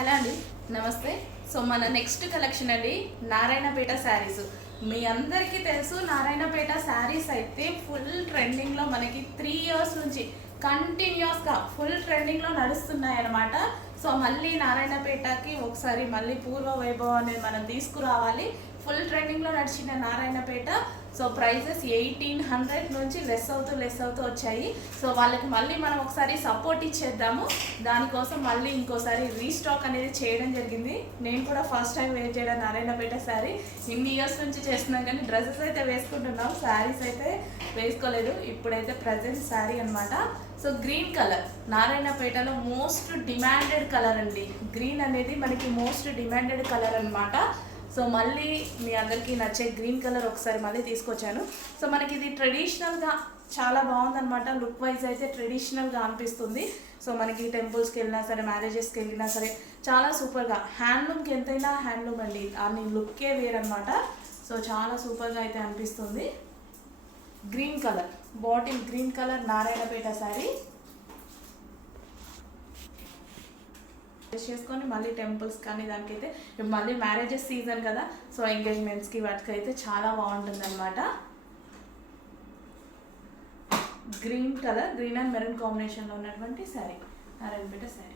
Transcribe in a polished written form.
Hello అండి, నమస్తే. So మన నెక్స్ట్ కలెక్షన్ అండి నారాయణపేట శారీస్. మీ అందరికీ తెలుసు నారాయణపేట శారీస్ అయితే ఫుల్ ట్రెండింగ్లో మనకి 3 years నుంచి కంటిన్యూస్గా ఫుల్ ట్రెండింగ్లో నడుస్తున్నాయి అన్నమాట. సో మళ్ళీ నారాయణపేటకి ఒకసారి మళ్ళీ పూర్వ వైభవం అనేది మనం తీసుకురావాలి. ఫుల్ ట్రెండింగ్లో నడిచిన నారాయణపేట. సో ప్రైజెస్ 1800 నుంచి లెస్ అవుతూ వచ్చాయి. సో వాళ్ళకి మళ్ళీ మనం ఒకసారి సపోర్ట్ ఇచ్చేద్దాము. దానికోసం మళ్ళీ ఇంకోసారి రీస్టాక్ అనేది చేయడం జరిగింది. నేను కూడా ఫస్ట్ టైం వేర్ చేయడం నారాయణపేట శారీ. ఇన్ని ఇయర్స్ నుంచి చేస్తున్నాం కానీ డ్రెస్సెస్ అయితే వేసుకుంటున్నాం, శారీస్ అయితే వేసుకోలేదు. ఇప్పుడైతే ప్రజెంట్ శారీ అనమాట. సో గ్రీన్ కలర్ నారాయణపేటలో మోస్ట్ డిమాండెడ్ కలర్ అండి. గ్రీన్ అనేది మనకి మోస్ట్ డిమాండెడ్ కలర్ అనమాట. సో మళ్ళీ మీ అందరికీ నచ్చే గ్రీన్ కలర్ ఒకసారి మళ్ళీ తీసుకొచ్చాను. సో మనకి ఇది ట్రెడిషనల్గా చాలా బాగుందన్నమాట. లుక్ వైజ్ అయితే ట్రెడిషనల్గా అనిపిస్తుంది. సో మనకి టెంపుల్స్కి వెళ్ళినా సరే, మ్యారేజెస్కి వెళ్ళినా సరే చాలా సూపర్గా, హ్యాండ్లూమ్కి ఎంతైనా హ్యాండ్లూమ్ అండి, అని లుక్కే వేరనమాట. సో చాలా సూపర్గా అయితే అనిపిస్తుంది. Green colour, bottle green colour Narayanpet sari చేసుకొని మళ్ళీ టెంపుల్స్ కానీ దానికైతే మళ్ళీ మ్యారేజెస్ సీజన్ కదా, సో ఎంగేజ్మెంట్స్కి వాటికి అయితే చాలా బాగుంటుంది అనమాట. Green colour, green and maroon కాంబినేషన్లో ఉన్నటువంటి శారీ నారాయణపేట శారీ.